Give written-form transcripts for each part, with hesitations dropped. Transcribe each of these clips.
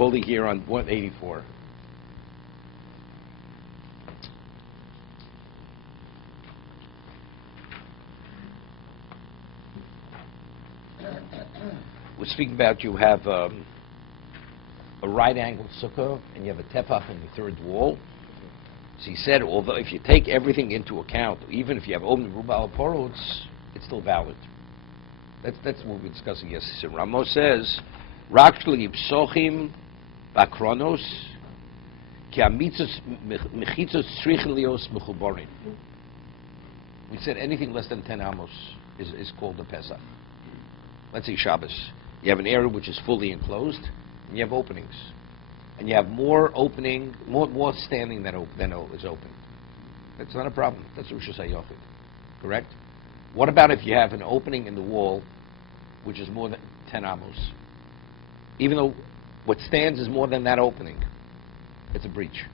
holding here on 184. We're speaking about you have a right-angled sukkah and you have a tefach in the third wall. So he said, although if you take everything into account, even if you have omen rubal porot, it's still valid. That's what we were discussing yesterday. Ramos says, "Rakli psochim bakronos ki amitzos mechitzos tzrichen lios mechuborim." We said anything less than 10 amos is called a Pesach. Let's say Shabbos. You have an area which is fully enclosed, and you have openings. And you have more opening, more standing than is open. That's not a problem. That's Rosh Hashanah, correct? What about if you have an opening in the wall which is more than 10 amos? Even though what stands is more than that opening, it's a breach.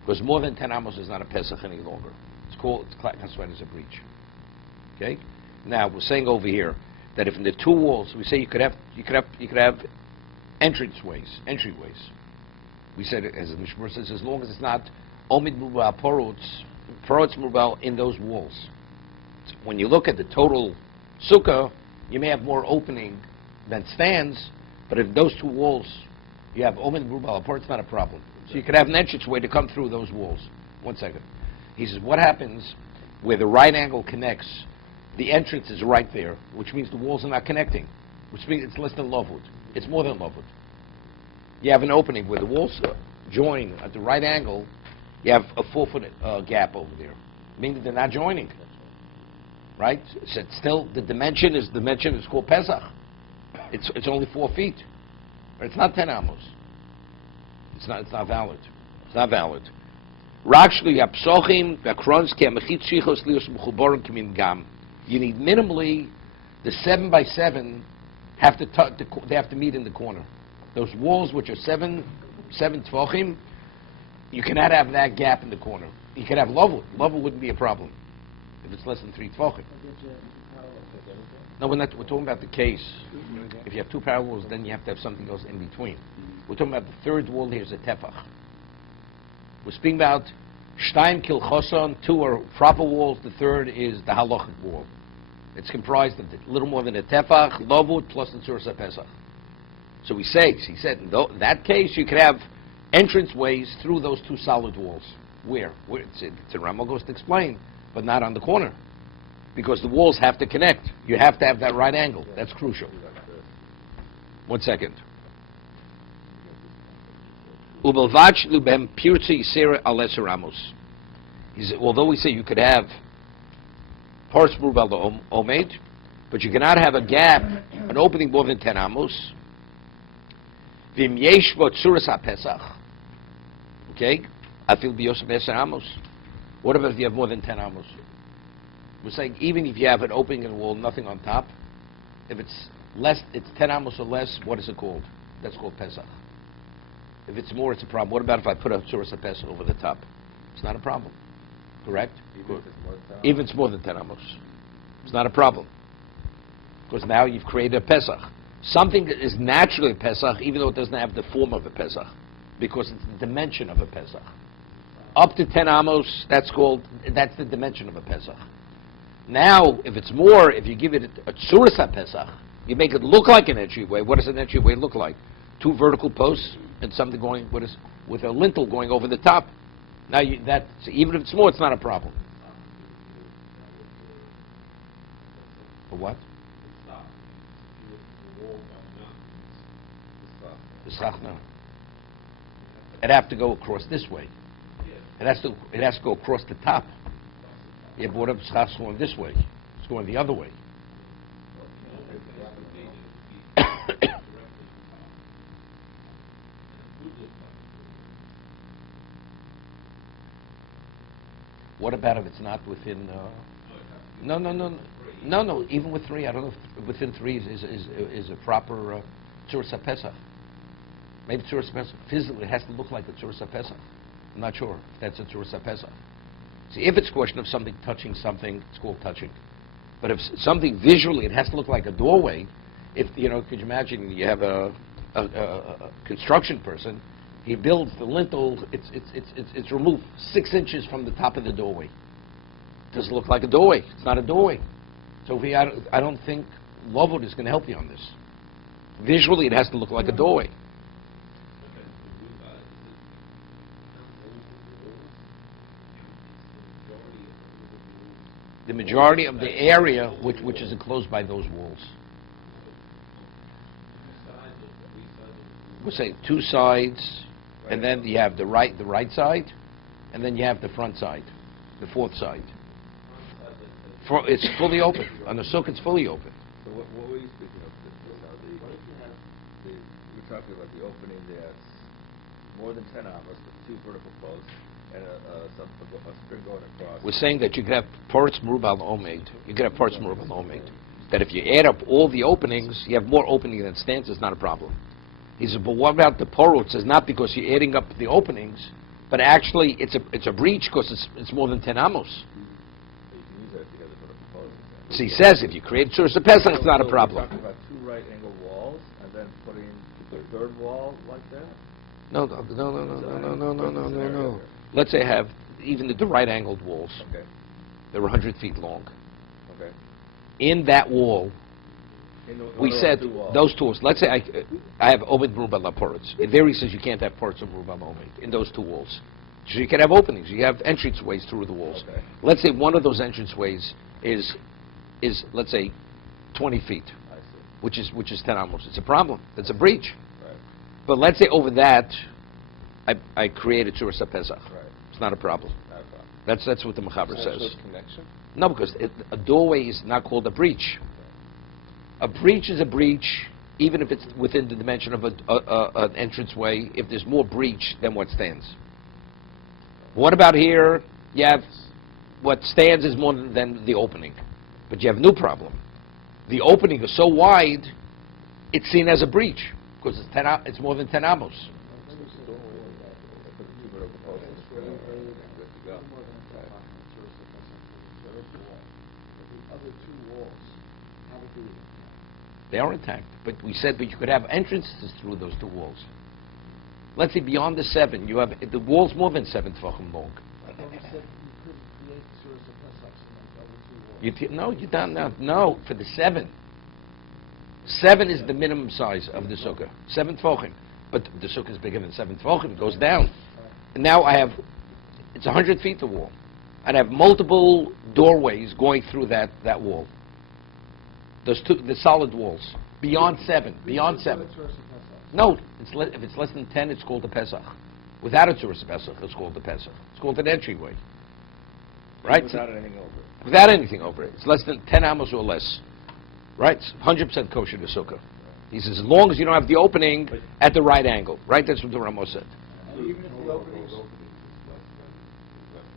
Because more than 10 amos is not a Pesach any longer. It's classified as a breach. Okay? Now, we're saying over here that if in the two walls, we say you could have entryways. We said, as the Mishna says, as long as it's not omid mubal porots mubal in those walls. So when you look at the total sukkah, you may have more opening than stands, but if those two walls you have omid mubal porots, it's not a problem. So you could have an entranceway to come through those walls. 1 second. He says, what happens where the right angle connects? The entrance is right there, which means the walls are not connecting, which means it's less than lovud. It's more than lovud. You have an opening where the walls join at the right angle. You have a 4-foot gap over there, meaning they're not joining, right? So it's still the dimension is called Pesach. It's only 4 feet, but it's not 10 amos. It's not valid. It's not valid. You need minimally the 7 by 7 they have to meet in the corner. Those walls which are 7 tefachim, you cannot have that gap in the corner. You can have lovud. Lovud wouldn't be a problem if it's less than 3 tefachim. No, we're talking about the case. If you have 2 parallel walls, then you have to have something else in between. We're talking about the third wall here is a tefach. We're speaking about Shtaim Kil Choson, 2 are proper walls, the third is the halachic wall. It's comprised of a little more than a tefach, lovud, plus the tzuras HaPesach. So he said, in that case, you could have entranceways through those 2 solid walls. Where? It's Rambam goes to explain, but not on the corner. Because the walls have to connect. You have to have that right angle. That's crucial. 1 second. Although we say you could have Pars Mubal Omed, but you cannot have a gap, an opening more than 10 amos. Vim yesh bo tzuras ha-Pesach. Okay? Afil biyosem 10 amos. What about if you have more than 10 amos? We're saying even if you have an opening in the wall, nothing on top, if it's 10 amos or less, what is it called? That's called Pesach. If it's more, it's a problem. What about if I put a tzuras ha-Pesach over the top? It's not a problem. Correct? Even if it's more than 10 amos. It's not a problem. Because now you've created a Pesach. Something that is naturally a Pesach, even though it doesn't have the form of a Pesach, because it's the dimension of a Pesach. Up to 10 amos, that's the dimension of a Pesach. Now, if it's more, if you give it a tzuras ha-Pesach, you make it look like an entryway. What does an entryway look like? 2 vertical posts and something going with a lintel going over the top. Now, even if it's more, it's not a problem. For what? No. It'd have to go across this way. It has to go across the top. Yeah, but what if it's going this way? It's going the other way. What about if it's not within? No. Even with 3, I don't know if within 3 is a proper tzuras ha-Pesach. Maybe tzuras ha-Pesach physically it has to look like a tzuras ha-Pesach. I'm not sure if that's a tzuras ha-Pesach. See, if it's a question of something touching something, it's called touching. But if something visually, it has to look like a doorway. If could you imagine you have a a construction person, he builds the lintel. It's removed 6 inches from the top of the doorway. It doesn't look like a doorway. It's not a doorway. So I don't think Lavud is going to help you on this. Visually, it has to look like a doorway. The majority of the area which is enclosed by those walls. We'll say 2 sides, and then you have the right side, and then you have the front side, the 4th side. It's fully open. On the sukkah, it's fully open. So what were you speaking of? You're talking about the opening that's more than 10 amas with 2 vertical posts and a string going across. We're saying that you could have parts merubah al-omed. You could have parts merubah al-omed. That if you add up all the openings, you have more opening than stands. It's not a problem. He says, but what about the porot? It says not because you're adding up the openings, but actually it's a breach because it's more than 10 amos. So he says if you create Tzuras HaPesach, it's not a problem. We're talking about 2 right-angle walls and then putting the 3rd wall like that? No. Let's say I have even the right-angled walls. Okay. They're 100 feet long. Okay. In that wall, we said those 2 walls. Let's say I have Omed Merubah Laporitz. There he says you can't have parts of Merubah Omed in those 2 walls. So you can have openings. You have entranceways through the walls. Okay. Let's say one of those entranceways is let's say 20 feet, which is 10 amos. It's a problem. It's a breach. Right. But let's say over that, I created Tzuras HaPesach. Right. It's not a problem. Not a problem. That's what the Mechaber says. Connection? No, because a doorway is not called a breach. A breach is a breach, even if it's within the dimension of an entranceway, if there's more breach than what stands. What about here? You have what stands is more than the opening. But you have a new problem. The opening is so wide, it's seen as a breach, because it's more than 10 amos. They are intact, but we said you could have entrances through those 2 walls. Let's say beyond the 7, you have the wall's more than 7 tefachim long. No, you don't. No, for the 7. 7 is the minimum size of the sukkah. 7 tefachim, but the sukkah is bigger than 7 tefachim. It goes down. And now it's 100 feet the wall, and I have multiple doorways going through that wall. The solid walls beyond 7. Beyond 7. No, if it's less than 10, it's called a Pesach. Without a Tzuras HaPesach, it's called a Pesach. It's called an entryway. Right? Without anything over it. Without anything over it. It's less than 10 amos or less. Right? It's 100% kosher to sukkah. He says, as long as you don't have the opening at the right angle. Right? That's what the Ramos said. Even if the opening is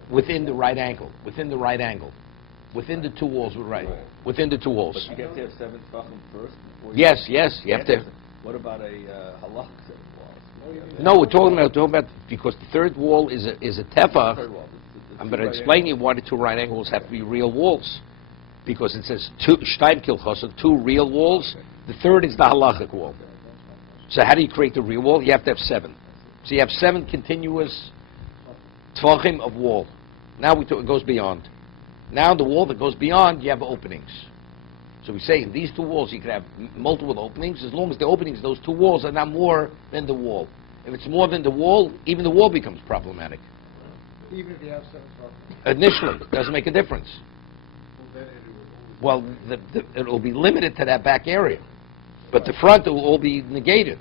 within the right angle. Within the right angle. Within the 2 walls, right. Within the 2 walls. But you have to have 7 tefachim first? Yes. You have to. What about a halach set of walls? No, we're talking about because the 3rd wall is a tefach. I'm going to explain you why the 2 right angles have to be real walls. Because it says 2 real walls. The 3rd is the halachic wall. So how do you create the real wall? You have to have 7. So you have 7 continuous tefachim of wall. Now it goes beyond. Now the wall that goes beyond, you have openings. So we say in these 2 walls you can have multiple openings as long as the openings, those 2 walls, are not more than the wall. If it's more than the wall, even the wall becomes problematic. Even if you have 7 tefachim? Initially, it doesn't make a difference. Well, it'll be limited to that back area. But the front will all be negated.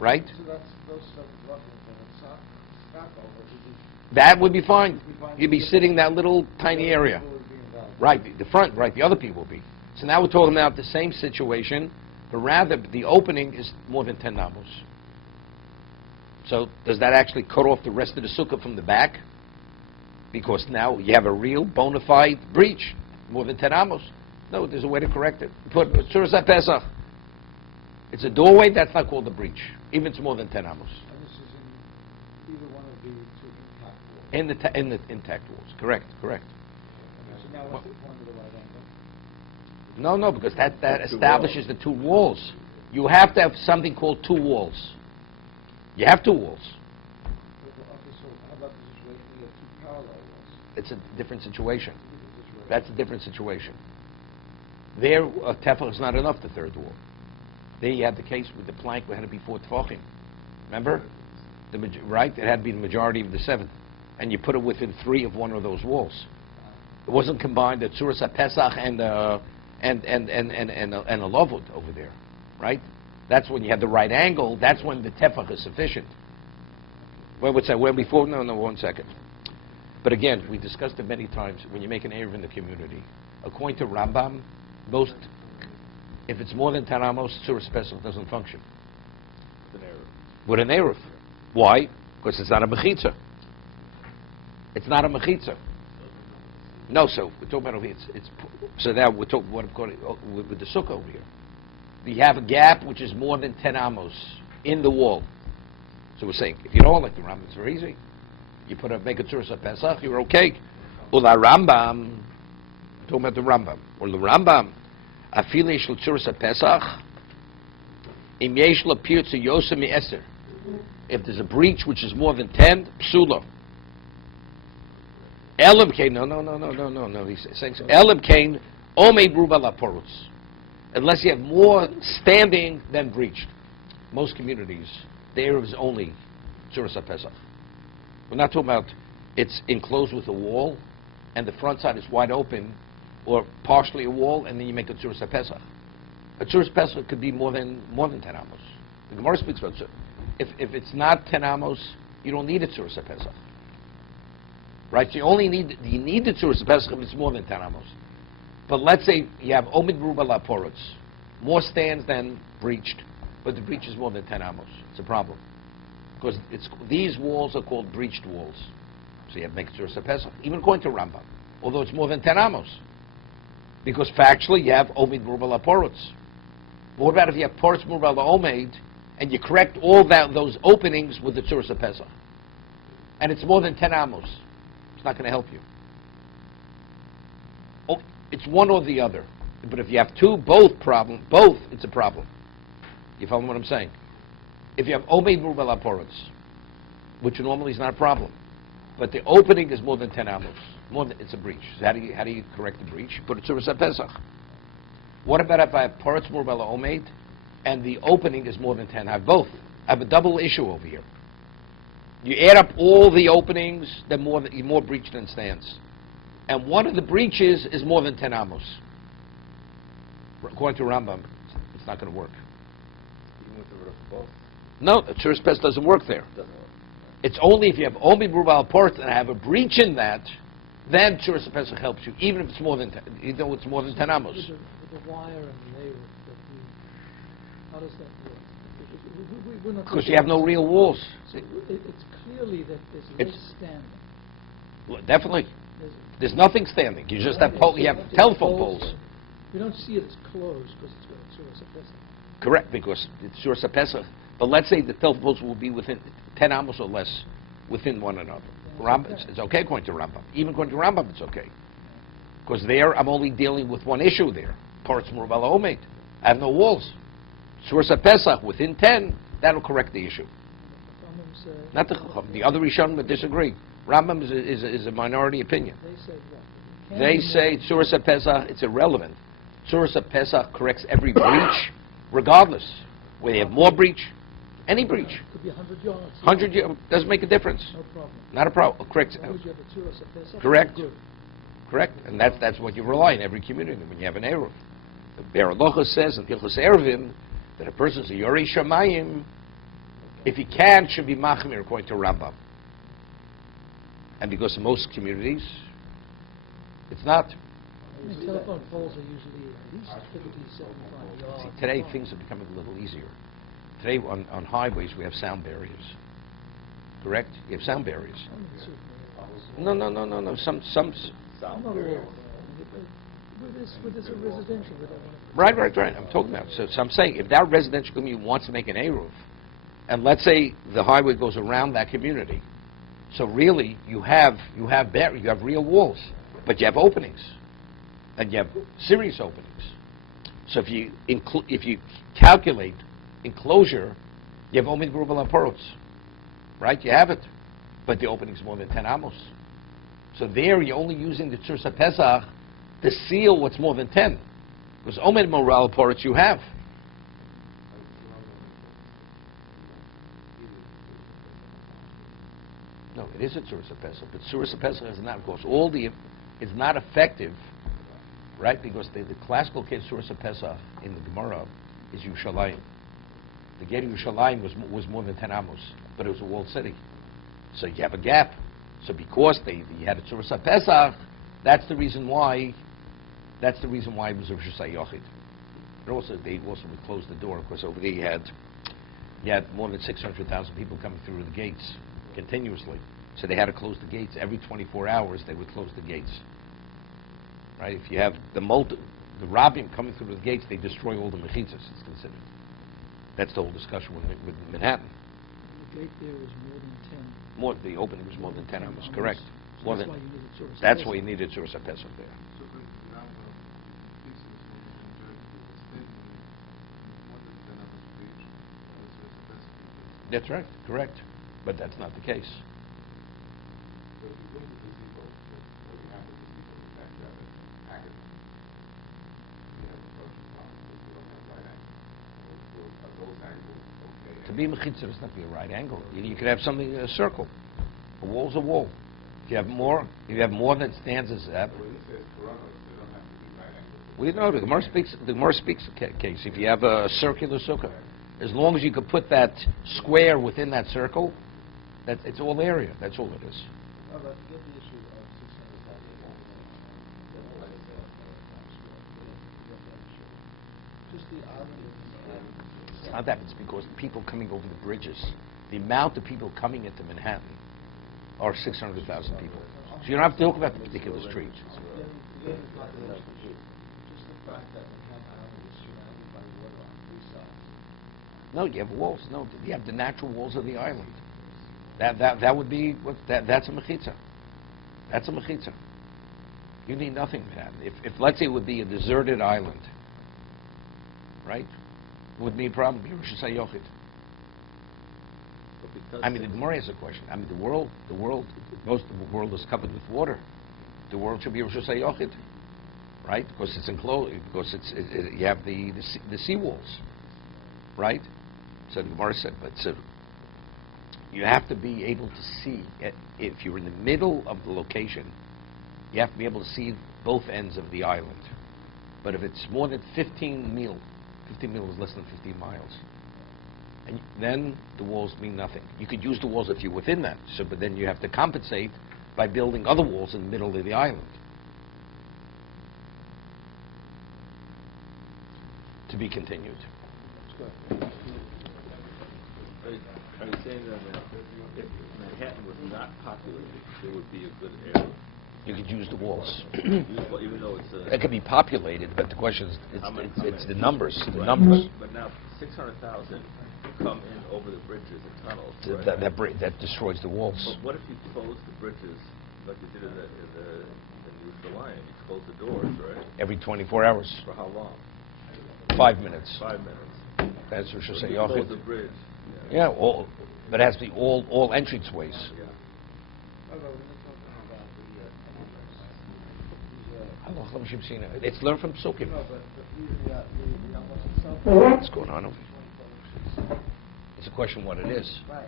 Right? So that's those 7 tefachim, and it's That would be fine. You'd be sitting in that little tiny area. Right, the front, right, the other people will be. So now we're talking about the same situation, but rather the opening is more than 10 amos. So does that actually cut off the rest of the sukkah from the back? Because now you have a real bona fide breach, more than 10 amos. No, there's a way to correct it. Put Tzuras HaPesach. It's a doorway, that's not called a breach, even if it's more than 10 amos. And this is in either one of the 2 intact walls? In the intact walls, correct. So now what's the point of the right angle? No, because that establishes the 2 walls. You have to have something called two walls. You have two walls. Okay, so how about the situation we have two parallel walls? It's a different situation. That's a different situation. There, a tefach is not enough, the third wall. There you had the case with the plank where it had to be 4 tefachim. Remember? Right? It had to be the majority of the 7. And you put it within 3 of one of those walls. It wasn't combined, the Tzuras HaPesach and a Lavud over there. Right? That's when you have the right angle. That's when the tefach is sufficient. Where would say? Where before? No, 1 second. But again, we discussed it many times. When you make an Erev in the community, according to Rambam, if it's more than 10 amos, Tzuras Pesach doesn't function. With an Erev. Why? Because it's not a mechitza. It's not a mechitza. No, so we're talking about over here. So now we're talking what I'm calling with the sukkah over here. You have a gap which is more than 10 amos in the wall. So we're saying, if you don't like the Rambam, it's very easy. You make a Tzuras HaPesach, you're okay. Ula Rambam, talking about the Rambam. Or the Rambam, Afile Shel Tzuras HaPesach, Im Yesh Lo Pirtze Yoseh Mi-Eser. If there's a breach which is more than 10, psula. Elam Kain, no, he's saying, Elam Kain, Omei Bruba La Porutz. Unless you have more standing than breached. Most communities, the Erev is only Tzuras HaPesach. We're not talking about it's enclosed with a wall, and the front side is wide open, or partially a wall, and then you make a Tzuras HaPesach. A Tzuras HaPesach could be more than 10 amos. The Gemara speaks about it. If it's not 10 amos, you don't need a Tzuras HaPesach. Right? So you need the Tzuras HaPesach if it's more than 10 amos. But let's say you have Omid Bruba La Porutz, more stands than breached, but the breach is more than 10 amos. It's a problem. Because these walls are called breached walls. So you have to make Tzuras HaPesach, even according to Rambam, although it's more than 10 amos. Because factually you have Omid Bruba La Porutz. But what about if you have Porutz Bruba La Omed, and you correct all those openings with the Tzuras HaPesach? And it's more than 10 amos. It's not going to help you. Oh, it's one or the other. But if you have both, it's a problem. You follow what I'm saying? If you have Omeid Bruba La Porutz, which normally is not a problem, but the opening is more than 10 amos, it's a breach. So how do you correct the breach? You put it Tzuras HaPesach. What about if I have Porutz Bruba La Omeid, and the opening is more than 10? I have both. I have a double issue over here. You add up all the openings, then more breach than stands. And one of the breaches is more than 10 amos. According to Rambam, it's not going to work. Even with the roof of both? No, the Tzuras HaPesach doesn't work there. Doesn't work. It's only if you have Omi Bruba La Porutz and I have a breach in that, then Tzuras HaPesach helps you, even if it's more than 10, even though it's more than 10 amos. With the wire and the layer, how does that work? Because you have no real walls. So it's clearly that there's less standing. Well, definitely. There's nothing standing. You just have you have telephone poles. You don't see it as closed because it's got Tzuras HaPesach. Correct, because it's Tzuras HaPesach. But let's say the telephone poles will be within 10 amos or less within one another. It's okay according to Rambam. Even according to Rambam, it's okay. Because there, I'm only dealing with one issue there. Porutz Bruba La Omeid. I have no walls. Tzuras HaPesach within 10, that'll correct the issue. Not the other Rishonim would disagree. Rambam is a minority opinion. They say Tzuras HaPesach, it's irrelevant. Tzuras HaPesach corrects every breach, regardless. Whether you have more breach, any breach. Could be 100 yards. 100 yards, doesn't make a difference. No problem. Not a problem. Correct. As long as you have a Tzuras HaPesach, Correct. you do. Correct. And that's what you rely on in every community when you have an Erev. The Be'er Halacha says in Hilchos Erevim that a person's a Yorei Shamayim, if he can, should be Machmir according to Rambam. And because in most communities, it's not. I mean, telephone poles are usually at least 50, 75 yards. See, today things are becoming a little easier. Today on highways we have sound barriers. Correct? You have sound barriers. No. Some Sound I'm not barrier. aware. With this residential, we don't want to. Right. I'm talking about. So I'm saying if that residential community wants to make an A-roof, and let's say the highway goes around that community, so really you have real walls, but you have openings, and you have serious openings. So if you calculate enclosure, you have Omed Berubal Aparos, right? You have it, but the opening is more than 10 amos. So there you're only using the Tzursa Pesach to seal what's more than 10. Because Omed Berubal Aparos you have. No, it is a Tzursa Pesach, but Tzursa Pesach is not, of course, it's not effective, right? Because the classical case Tzursa Pesach in the Gemara is Yerushalayim. The gate of Yerushalayim was more than 10 amos, but it was a walled city. So you have a gap. So because you had a Tzursa Pesach, that's the reason why it was a Rosh Yochid. They also would close the door, because over there you had more than 600,000 people coming through the gates continuously. So they had to close the gates. Every 24 hours they would close the gates. Right? If you have the Rabbim coming through the gates, they destroy all the mechitzas, it's considered. That's the whole discussion with Manhattan. The gate there is more than 10. The opening was more than 10 amos, correct. So that's why you needed Tzursa That's Pesach. why you needed Tzursa Pesach there. So the number of pieces was enjoyed more than 10 hours per each. That's right, correct. But that's not the case. So if you look at the gazebo, what you have with the gazebo is that you have a packet. You have a bunch of problems because you don't have right angles. So are those angles okay? To be mechitza does not be a right angle. You could have something a circle. A wall's a wall. If you have more than stanzas. Well, it says coronas, they don't have to be right angles. We know the Gemara speaks a case. If you have a circular sukkah, as long as you could put that square within that circle, it's all area. That's all it is. But get the issue of 600,000. Just the argument. It's not that. It's because people coming over the bridges. The amount of people coming into Manhattan are 600,000 people. So you don't have to talk about the particular street. Just the fact that Manhattan Island is surrounded by water on 3 sides. No, you have walls. No, you have the natural walls of the island. That would be that's a mechitza. That's a mechitza. You need nothing for that. If let's say it would be a deserted island, right? It would be a problem. You should say yochid. I mean, the Gemara has a question. I mean, the world, most of the world is covered with water. The world should be Rosh Yochid, right? Because it's enclosed. Because you have the sea walls, right? So the Gemara said, but so you have to be able to see. If you're in the middle of the location, you have to be able to see both ends of the island. But if it's more than 15 mil is less than 15 miles. And then the walls mean nothing. You could use the walls if you're within that. So, but then you have to compensate by building other walls in the middle of the island. To be continued. Are you saying that if Manhattan was not populated, it would be a good area? You could use the walls. Even though it's It could be populated, but the question is, it's the numbers. The right. numbers. But now 600,000 come in over the bridges and tunnels. Right? That destroys the walls. But what if you close the bridges like you did in Yerushalayim? You close the doors, right? Every 24 hours. For how long? 5 minutes. 5 minutes. That's what So should say. you close the bridge. Yeah, but it has to be all entranceways. Yeah. It's learned from Psukim. No, but What's going on over here? It's a question what it is. right.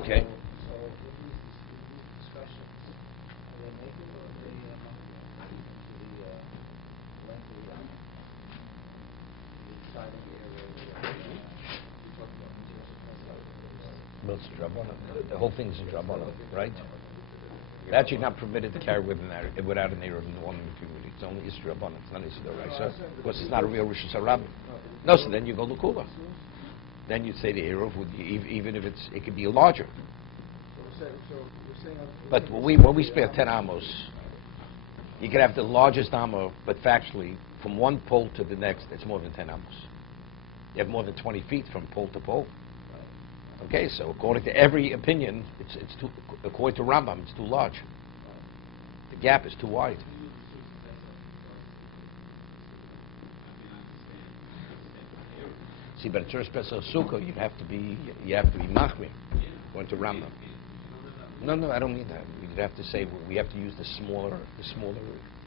Okay? So with these discussions, are they naked or are they the length of the island? The side of the area where you're talking about Well, it's a drabanan. The whole thing is a drabanan, right? That you're not permitted to carry without an Erev in the one community. It's only Isra Rabbanan. It's not Isra Raisa. Because it's not a real Rosh Hashanah. No, so then you go to Kula. Then you'd say the Erev would, even if it could be larger. But when we spare 10 amos, you could have the largest amo, but factually, from one pole to the next, it's more than 10 amos. You have more than 20 feet from pole to pole. Okay, so according to every opinion, it's too. According to Rambam, it's too large. The gap is too wide. See, but a Tzuras Pesach Sukkah, you have to be machmir, going to Rambam. No, I don't mean that. You'd have to say we have to use the smaller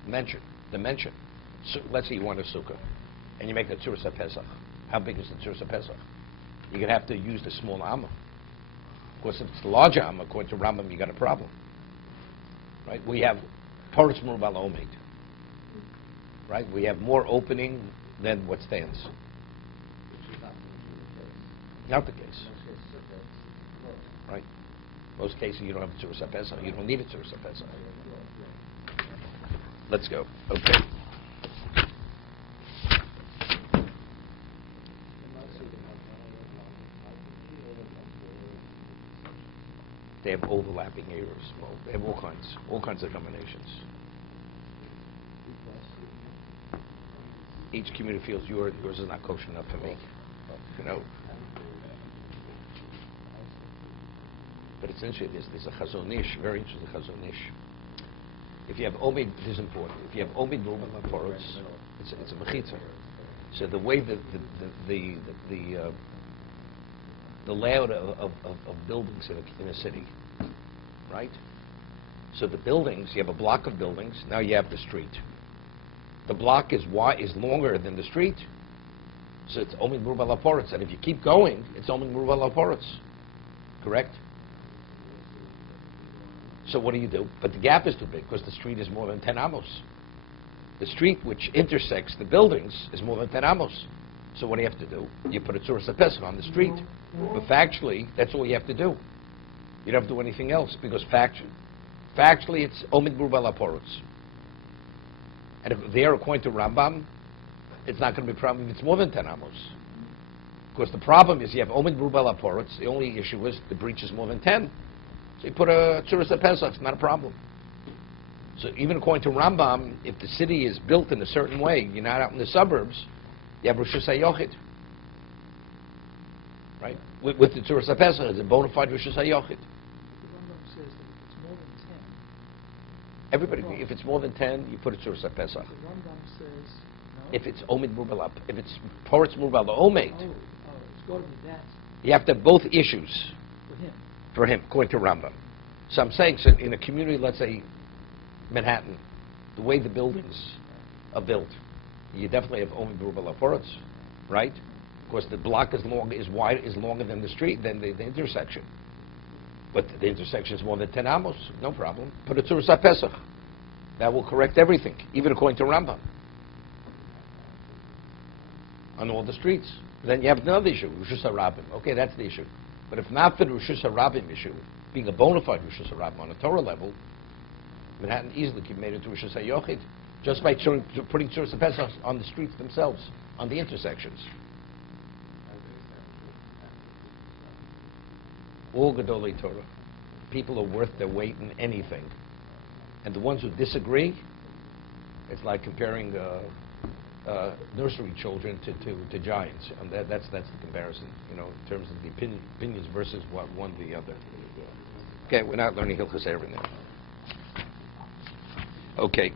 dimension. So let's say you want a sukkah, and you make a Tzuras Pesach. How big is the Tzuras Pesach? You're going to have to use the small amma. Of course, if it's the larger amma, according to Rambam, you got a problem. Right? We have Paretz Merubah Omeid. Right? We have more opening than what stands. Not the case. Right? Most cases you don't have a Tzuras Pesach. You don't need a Tzuras Pesach. Let's go. Okay. They have overlapping areas. Well, they have all kinds of combinations. Each community feels yours is not kosher enough for me. You know. But it's interesting. There's a Chazon Ish, very interesting Chazon Ish. If you have Omid, this is important. If you have Omid Merubah Laporos, it's a mechitza. So the way that the layout of buildings in a city, right? So the buildings, you have a block of buildings. Now you have the street. The block is longer than the street, so it's Omid Merubah Laporos. And if you keep going, it's Omid Merubah Laporos. Correct? So what do you do? But the gap is too big because the street is more than 10 amos. The street which intersects the buildings is more than 10 amos. So what do you have to do? You put a Tzuras Pesach on the street. But factually, that's all you have to do. You don't have to do anything else because factually it's Omid Merubah Laporos. And if they are according to Rambam, it's not going to be a problem if it's more than 10 amos. Because the problem is you have Omid Merubah Laporos. The only issue is the breach is more than 10. So you put a Tzuras Pesach, it's not a problem. So even according to Rambam, if the city is built in a certain way, you're not out in the suburbs, you have Rosh HaYochid. Right? With the Tzuras Pesach, it's a bona fide Rosh HaYochid. The Rambam says that if it's more than 10. Everybody, if it's more than 10, you put a Tzuras Pesach. The Rambam says no. If it's Omid Merubah, if it's Paretz Merubah Omeid, It's got to be that you have to have both issues for him. according to Rambam. So I'm saying, so in a community, let's say Manhattan, the way the buildings are built, you definitely have Omid Merubah Laporos, right? Of course, the block is longer than the street, than the intersection. But the intersection is more than 10 amos, no problem. Put a Tzuras Pesach. That will correct everything, even according to Rambam. On all the streets. Then you have another issue, Rosh HaRabim. Okay, that's the issue. But if not for the Rosh HaRabim issue, being a bona fide Rosh HaRabim on a Torah level, Manhattan easily could have made it to Rosh HaYochid just by putting Tzuras Pesach on the streets themselves, on the intersections. All Gedolei Torah. People are worth their weight in anything. And the ones who disagree, it's like comparing nursery children to giants. And that's the comparison, you know, in terms of the opinions versus what one the other. Okay, we're not learning Hilchos Erev now. Okay.